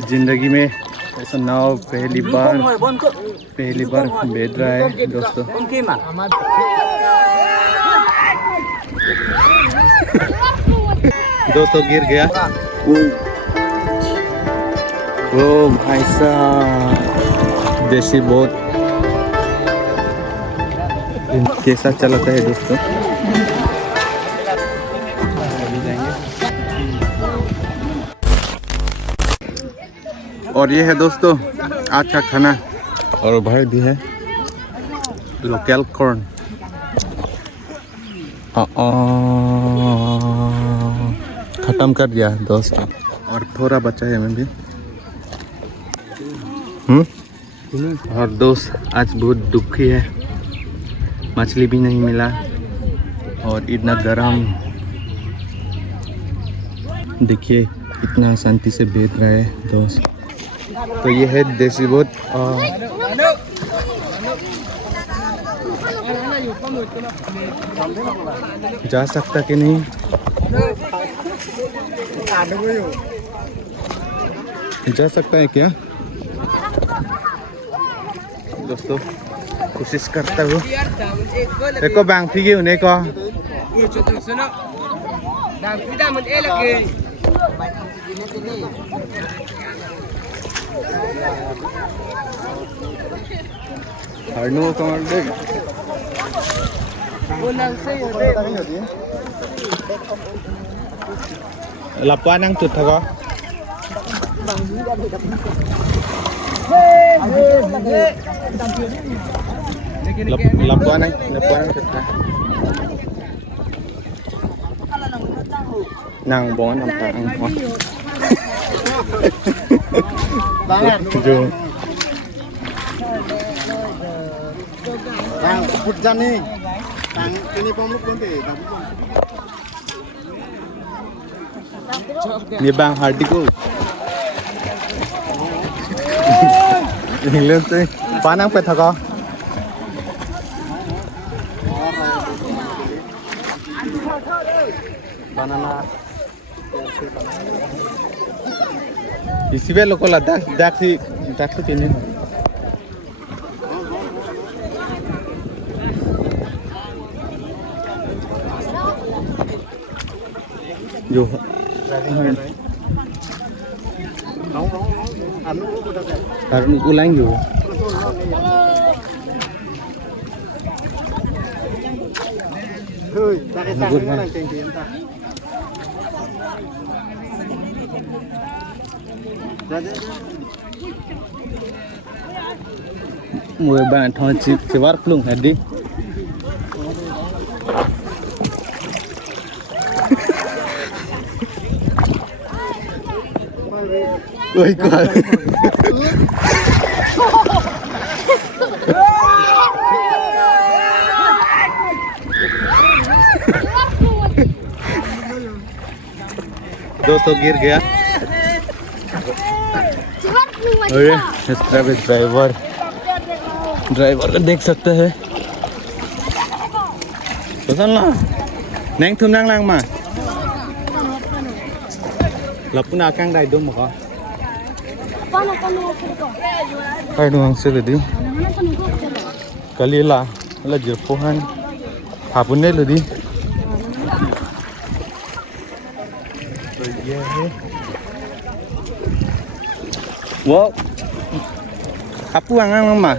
जिंदगी में ऐसा नाव पहली बार बैठ रहा है दोस्तों। दोस्तों गिर गया। ओ भाई साहब, देसी बोट कैसा चलाता है दोस्तों। और ये है दोस्तों आज का खाना, और भाई भी है लोकल कॉर्न। खत्म कर दिया दोस्त, और थोड़ा बचा है हमें भी। और दोस्त आज बहुत दुखी है, मछली भी नहीं मिला और इतना गरम। देखिए इतना शांति से बैठ रहा है दोस्त। तो ये है देसी बोट। जा सकता कि नहीं, जा सकता है क्या दोस्तों? कोशिश करता हूँ। देखो बैंग फिगे होने को हरनू कमर देख lapwa nang tut tha ko lapwa nang tut tha nang bon nam ta ang ho jo bang put jani bang kini pom luk kon te ये बैंग हार्डी को इंग्लैंड से पाना पे था का बनाना इसी वे लोग ला दाख पीने जो karena ulang juga. Mùi bạn thôi chỉ bắt luôn hết đi. Ôi trời. दोस्तों गिर गया। ड्राइवर को देख सकते हैं। तो चल ना नैंग थुम नंग लांग मा लपुना आकांग दाई दम मका काय nuang se ledi kali la jerpohan hapun ne ledi तो ये है वो apu angang ma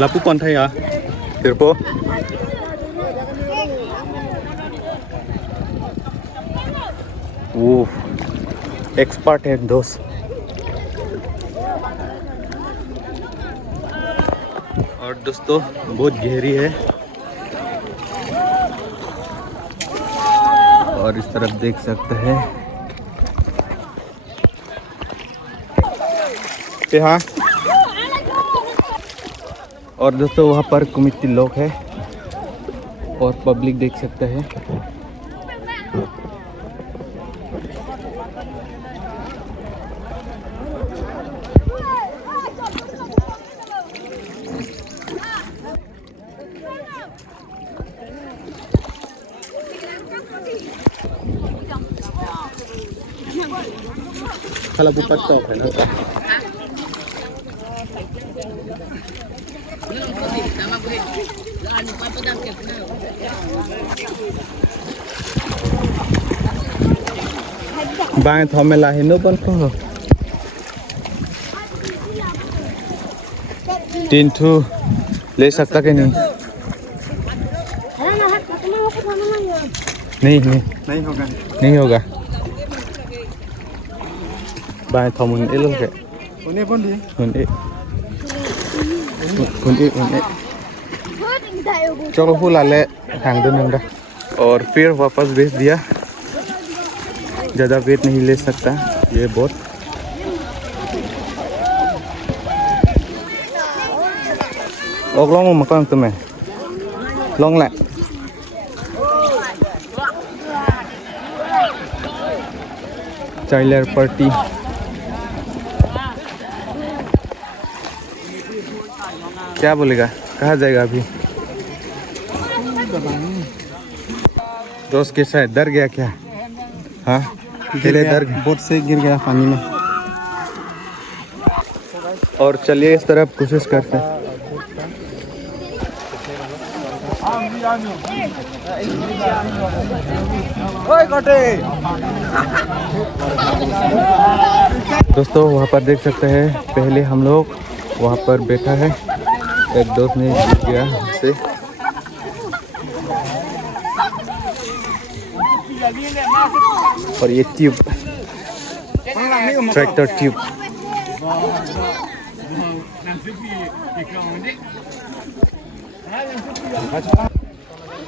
lapu kon thai à jerpo वो एक्सपर्ट है दोस्त। और दोस्तों बहुत गहरी है, और इस तरफ देख सकते हैं यहाँ। और दोस्तों वहाँ पर कमिटी लोग है और पब्लिक देख सकते हैं। Kalabupat to okay na. बाएं थोमे लाहिनो बन को 3 ठू ले सकता कि नहीं? नहीं होगा बाएं थोमुन ए लोग के उन चलो फुला ले hàng đơn नंगा और फिर वापस भेज दिया ज़्यादा वेट नहीं ले सकता ये बोट और लोग mà con tụi mày long lại trailer party क्या बोलेगा कहाँ जाएगा अभी दोस्त के साथ डर गया क्या हाँ डर बोट से गिर गया पानी में और चलिए इस तरफ कोशिश करते हैं दोस्तों वहाँ पर देख सकते हैं पहले हम लोग वहाँ पर बैठा है एक दोस्त ने गया से और ये tube tractor tube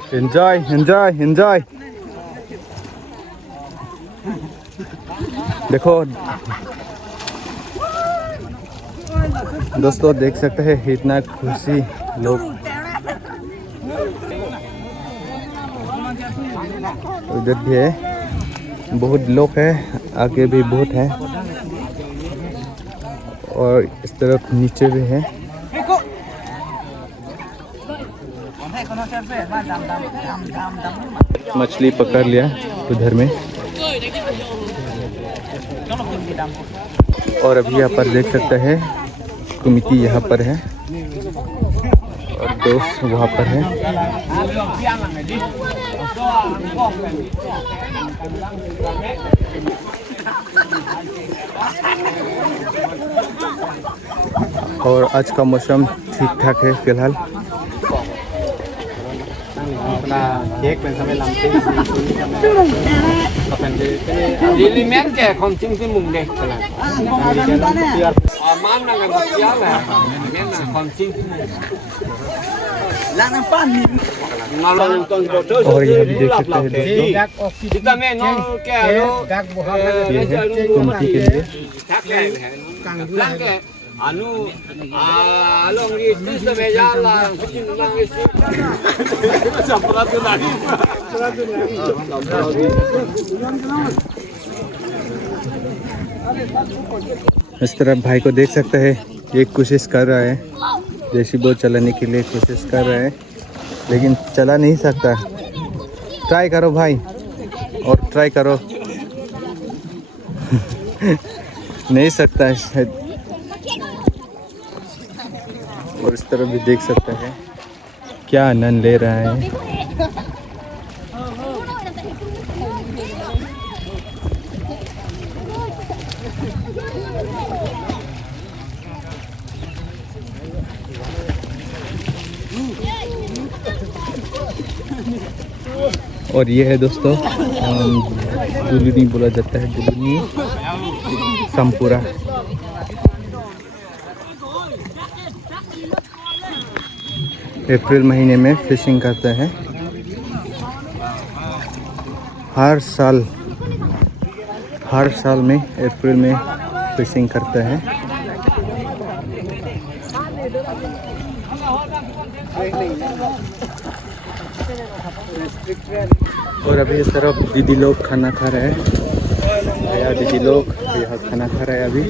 enjoy enjoy enjoy देखो दोस्तों देख सकते हैं इतना खुशी लोग उधर भी है बहुत लोग है आगे भी बहुत है और इस तरफ नीचे भी है मछली पकड़ लिया उधर में और अभी यहाँ पर देख सकते हैं कमिटी यहाँ पर है और दोस्त वहाँ पर है और आज का मौसम ठीक ठाक है फिलहाल Lili mén kẻ còn chim cái mùng đây. Mám là gần kia là mén là còn chim cái mùng. और ये भी देख सकते हैं दोस्तों Kita mén nó kẻ nó ये है कमिटी के लिए càng kẻ anu along đi từ về ra là cái chim lang đi chapra tu nani इस तरह भाई को देख सकते हैं ये कोशिश कर रहा है जैसी बोट चलाने के लिए कोशिश कर रहा है लेकिन चला नहीं सकता ट्राई करो भाई और ट्राई करो नहीं सकता शायद और इस तरह भी देख सकते हैं क्या आनंद ले रहा है और ये है दोस्तों दुलुनी बोला जाता है दुलुनी संपूरा अप्रैल महीने में फिशिंग करते हैं हर साल में अप्रैल में फिशिंग करते हैं और अभी इस तरफ दीदी लोग खाना खा रहे हैं भैया दीदी लोग यहाँ खाना खा रहे हैं अभी